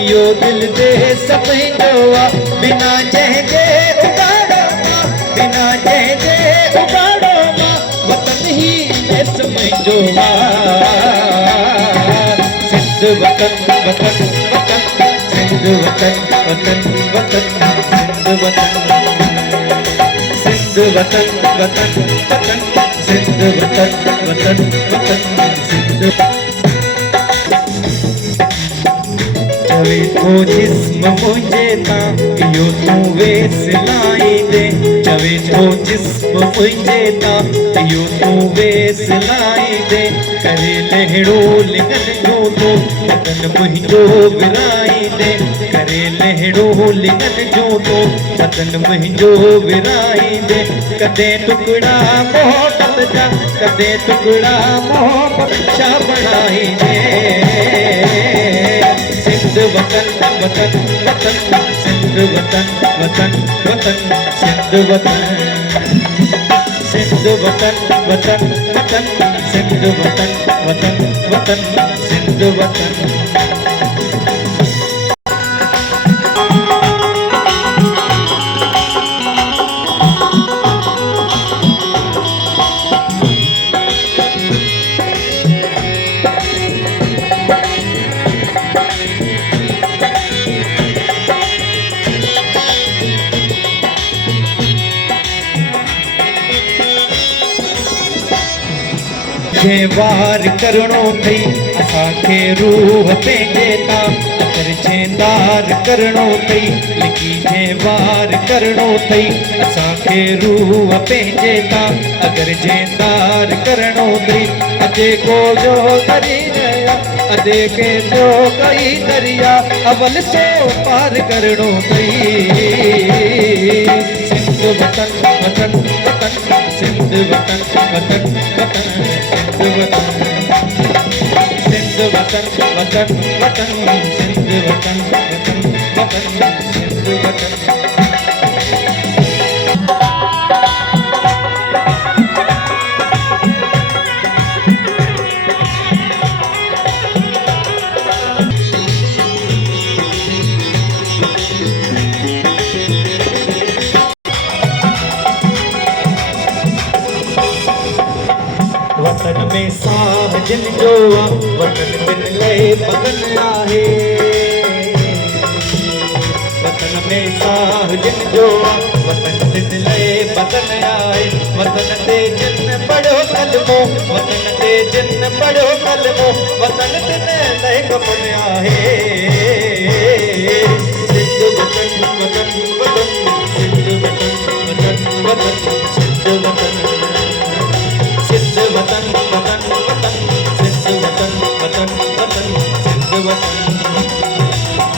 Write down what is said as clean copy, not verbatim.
यो दिल दे समझो बिना जंहिंजे उगाड़ो मां, बिना जंहिंजे उगाड़ो मां, वतन ही ने समझो सिंध वतन वतन वतन, सिंध वतन वतन वतन, सिंध वतन, सिंध वतन वतन वतन, सिंध वतन वतन वतन, सिंध। चवे थो जिस्म मुंहिंजे तां इहो तूं वेस लाईंदे, चवे थो जिस्म मुंहिंजे तां इहो तूं वेस लाईंदे, करे लहिड़ो लिंगन जो तो वतन मुंहिंजो विराईंदे, करे लहिड़ो लिंगन जो तो वतन मुंहिंजो विराईंदे, कदे टुकड़ा मोहब्बत जा, कदे टुकड़ा मोहब्बत जा बणाईंदे, सिंध वतन वतन वतन, सिंध वतन वतन वतन, सिंध वतन, सिंध वतन वतन वतन, सिंध वतन वतन वतन, सिंध वतन। जे वार करणो थई असांखे रूह पंहिंजे तां, अगर जेंदार करणो थई लिखी जे वार करणो थई असांखे रूह पंहिंजे तां, अगर जेंदार करणो थई अजे को जो करी रहिया, अजे के जो कई दरिया अवल सो पार करणो थई, सिंध वतन वतन वतन, सिंध वतन वतन वतन, सिंध वतन, सिंध वतन वतन वतन, सिंध वतन वतन वतन, सिंध वतन। वतन में साह जिन जो वतन बिन लए बदन आहे, वतन में साह जिन जो वतन बिन लए बदन आहे, वतन ते जिन पढ़ो कलमो, वतन ते जिन पढ़ो कलमो, वतन बिन लए कफन आहे।